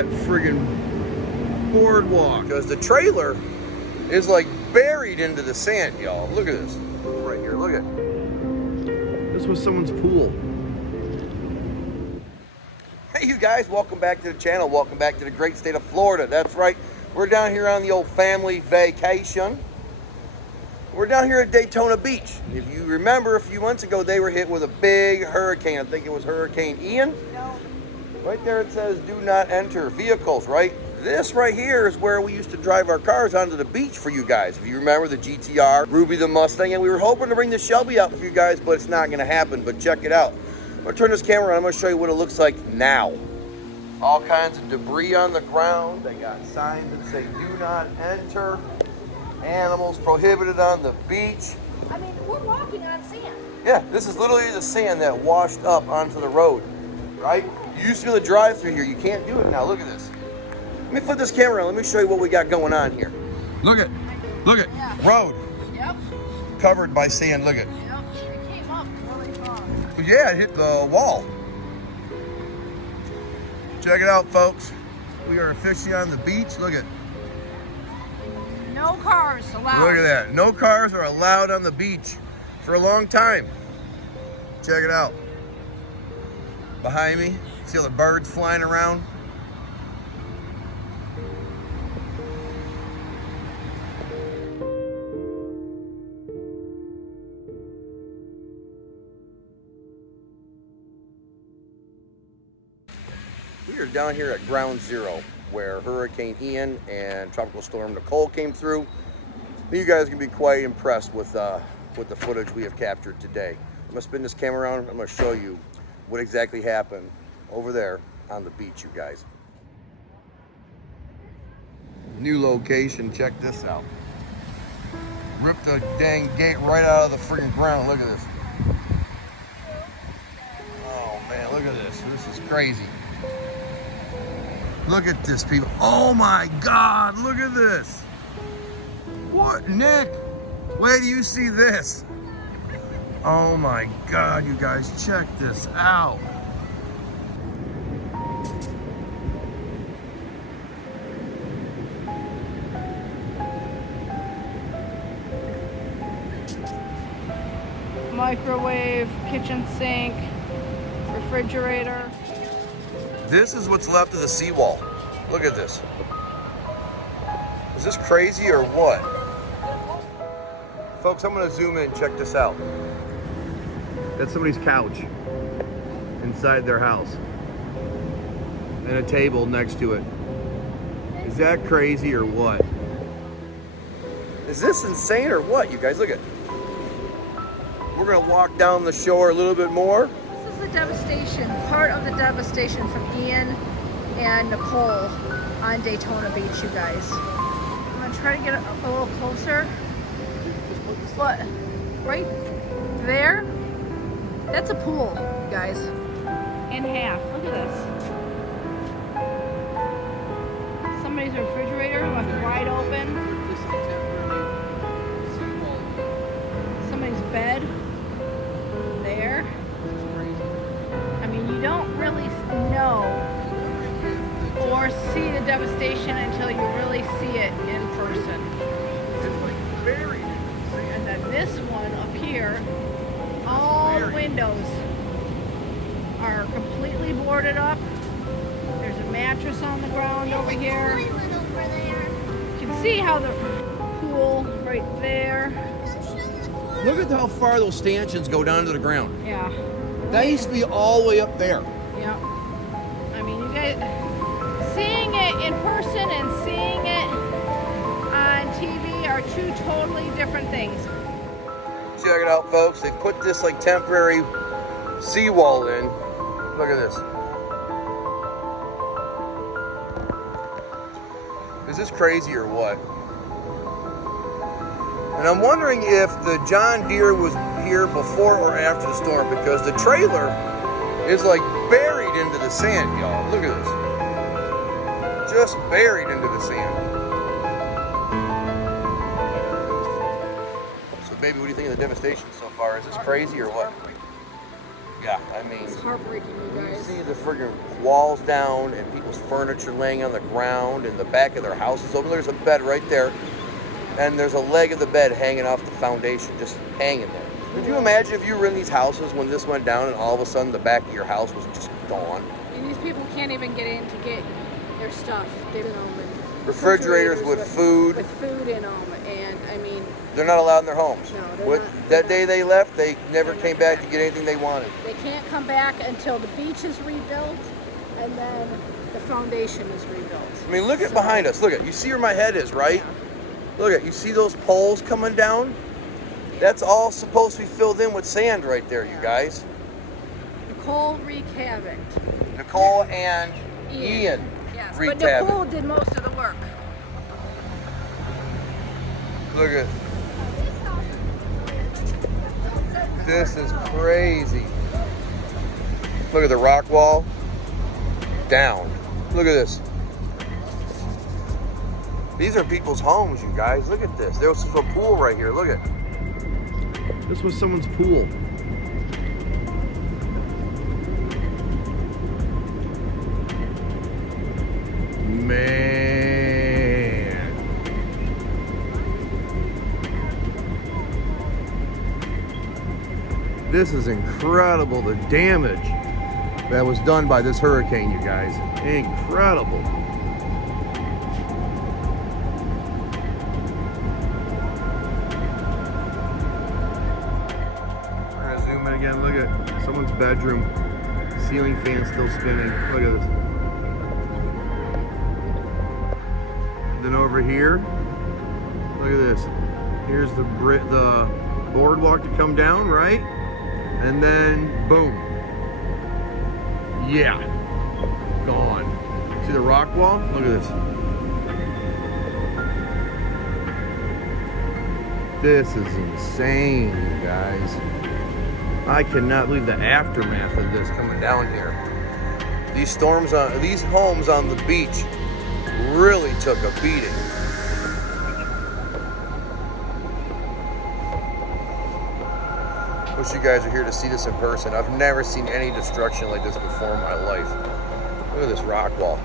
that friggin' boardwalk. Because the trailer is like buried into the sand, y'all. Look at this. Right here, look at it. This was someone's pool. Hey you guys, welcome back to the channel. Welcome back to the great state of Florida. That's right. We're down here on the old family vacation. We're down here at Daytona Beach. If you remember, a few months ago, they were hit with a big hurricane. I think it was Hurricane Ian. No. Right there it says, do not enter vehicles, right? This right here is where we used to drive our cars onto the beach for you guys. If you remember the GTR, Ruby the Mustang, and we were hoping to bring the Shelby out for you guys, but it's not gonna happen, but check it out. I'm gonna turn this camera on, I'm gonna show you what it looks like now. All kinds of debris on the ground. They got signs that say, do not enter. Animals prohibited on the beach. I mean, we're walking on sand. Yeah, this is literally the sand that washed up onto the road, right? You used to be able to drive through here. You can't do it now. Look at this. Let me flip this camera on. Let me show you what we got going on here. Look at, Yeah. road Yep. covered by sand. Look at. Yep. It came up really far. Yeah, it hit the wall. Check it out, folks. We are officially on the beach. Look at. No cars allowed. Look at that. No cars are allowed on the beach for a long time. Check it out. Behind me, see all the birds flying around? We are down here at Ground Zero, where Hurricane Ian and Tropical Storm Nicole came through. You guys can be quite impressed with the footage we have captured today. I'm gonna spin this camera around. I'm gonna show you what exactly happened over there on the beach, you guys. New location, check this out. Ripped the dang gate right out of the freaking ground. Look at this. Oh man, look at this. This is crazy. Look at this, people. Oh my God, look at this. What, Nick? Wait till you see this. Oh my God, you guys, check this out. Microwave, kitchen sink, refrigerator. This is what's left of the seawall. Look at this. Is this crazy or what? Folks, I'm gonna zoom in and check this out. That's somebody's couch inside their house. And a table next to it. Is that crazy or what? Is this insane or what, you guys? Look at it. We're gonna walk down the shore a little bit more. This is the devastation, part of the devastation from Ian and Nicole on Daytona Beach, you guys. I'm gonna try to get a little closer. But right there, that's a pool, you guys. In half. Look at this. Somebody's refrigerator left wide open. Somebody's bed there. I mean, you don't really know or see the devastation until you really see it in person. It's like buried. And then this one up here, all the windows are completely boarded up. There's a mattress on the ground over here. You can see how the pool right there. Look at how far those stanchions go down to the ground. Yeah. That used to be all the way up there. Yeah. I mean, you guys, seeing it in person and seeing it on TV are two totally different things. Check it out, folks. They put this like temporary seawall in. Look at this. Is this crazy or what? And I'm wondering if the John Deere was here before or after the storm, because the trailer is like buried into the sand, y'all. Look at this. Just buried into the sand. So baby, what do you think of the devastation so far? Is this crazy or what? Yeah, I mean, It's heartbreaking, you you guys. see the friggin' walls down and people's furniture laying on the ground and the back of their houses. Over there's a bed right there, and there's a leg of the bed hanging off the foundation, just hanging there. Could you imagine if you were in these houses when this went down and all of a sudden the back of your house was just gone? And these people can't even get in to get their stuff. They don't know. Refrigerators with food. With food in them, and I mean, They're not allowed in their homes. No, they're What, not. that day they left, they never came back to get anything they wanted. they can't come back until the beach is rebuilt, and then the foundation is rebuilt. I mean, look at behind us. Look at, you see where my head is, right? Look at, you see those poles coming down? That's all supposed to be filled in with sand right there, you guys. Nicole wreaked havoc. Nicole and Ian Yes, wreaked but Nicole havoc. did most of the work. Look at, this is crazy. Look at the rock wall, down. Look at this. These are people's homes, you guys. Look at this. There was a pool right here. Look at. This was someone's pool. Man. This is incredible, the damage that was done by this hurricane, you guys. Incredible. I'm gonna zoom in again. Look at someone's bedroom. Ceiling fan still spinning. Look at this. Then over here, look at this. Here's the boardwalk to come down, right? And then boom. Yeah. Gone. See the rock wall? Look at this. This is insane, you guys. I cannot believe the aftermath of this coming down here. These homes on the beach really took a beating. Wish you guys are here to see this in person. I've never seen any destruction like this before in my life. Look at this rock wall.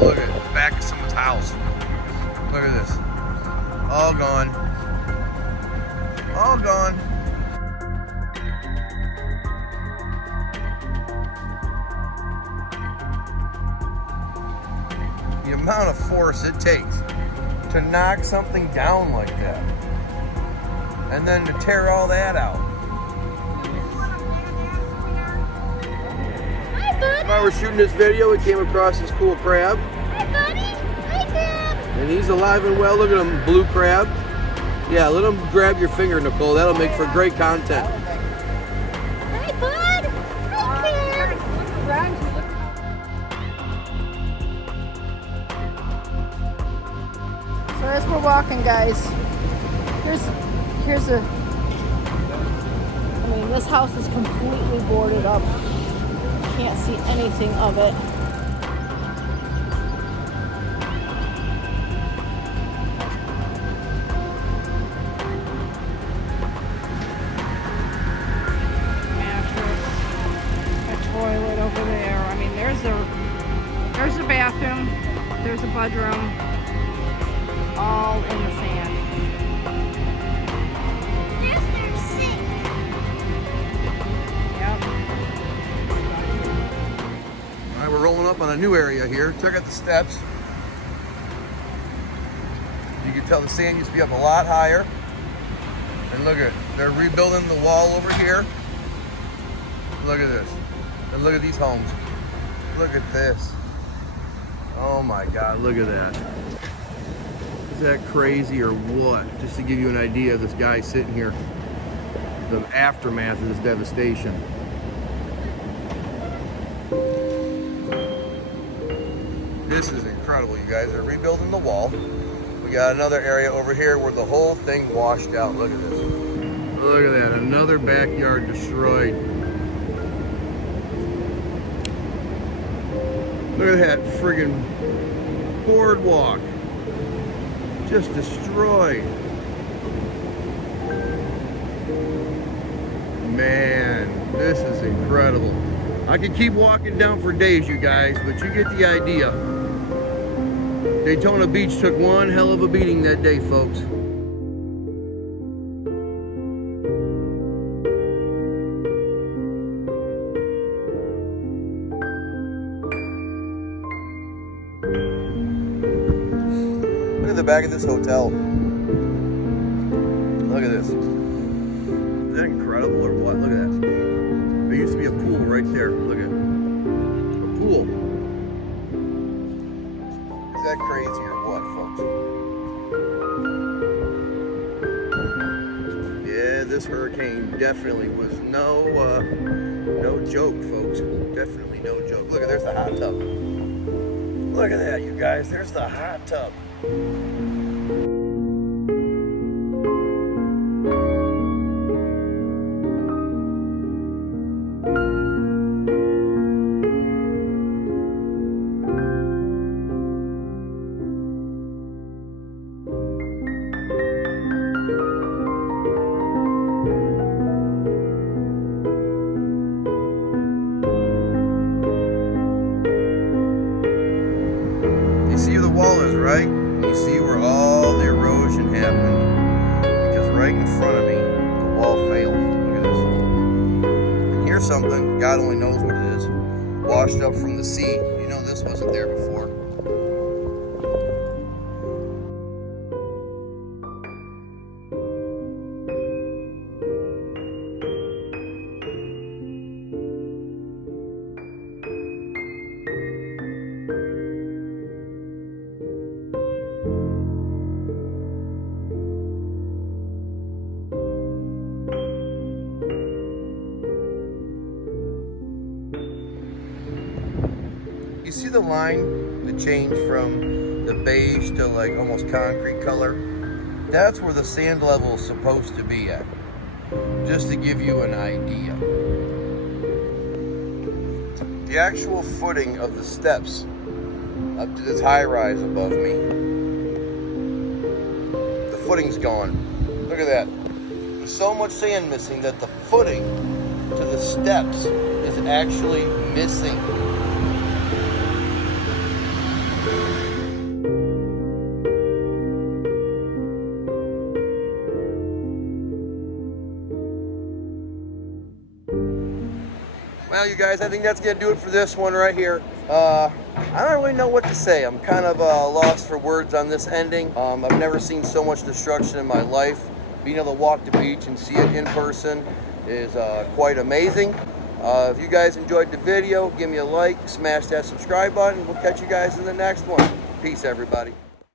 Look at the back of someone's house. Look at this. All gone. All gone. The amount of force it takes to knock something down like that. And then to tear all that out. While we're shooting this video, we came across this cool crab. Hi, buddy. Hi, crab. And he's alive and well. Look at him, blue crab. Yeah, let him grab your finger, Nicole. That'll make for great content. Hi, bud. Hi, crab. So as we're walking, guys, here's a. I mean, this house is completely boarded up. Can't see anything of it. Mattress, a toilet over there. I mean, there's a bathroom, there's a bedroom, all in the sand. There's their sink. Yep. All right, we're rolling up on a new area here. Check out the steps. You can tell the sand used to be up a lot higher. And look at, they're rebuilding the wall over here. Look at this. And look at these homes. Look at this. Oh my God, look at that. Is that crazy or what? Just to give you an idea of this guy sitting here, the aftermath of this devastation. This is incredible, you guys. They're rebuilding the wall. We got another area over here where the whole thing washed out. Look at this. Look at that, another backyard destroyed. Look at that friggin' boardwalk. Just destroyed. Man, this is incredible. I could keep walking down for days, you guys, but you get the idea. Daytona Beach took one hell of a beating that day, folks. Look at the back of this hotel. Look at this. Is that incredible or what? Look at that. There used to be a pool right there. Look at it. A pool. Is that crazy or what, folks? Yeah, this hurricane definitely was no joke, folks. Definitely no joke. Look at, there's the hot tub. Look at that, you guys. There's the hot tub. See where the wall is, right? You see where all the erosion happened. Because right in front of me, the wall failed. Look at this. And here's something, God only knows what it is. Washed up from the sea. You know this wasn't there before. You see the line, the change from the beige to like almost concrete color? That's where the sand level is supposed to be at. Just to give you an idea. The actual footing of the steps up to this high rise above me, the footing's gone. Look at that. There's so much sand missing that the footing to the steps is actually missing. Well, you guys, I think that's going to do it for this one right here. I don't really know what to say. I'm kind of lost for words on this ending. I've never seen so much destruction in my life. Being able to walk the beach and see it in person is quite amazing. If you guys enjoyed the video, give me a like, smash that subscribe button. We'll catch you guys in the next one. Peace, everybody.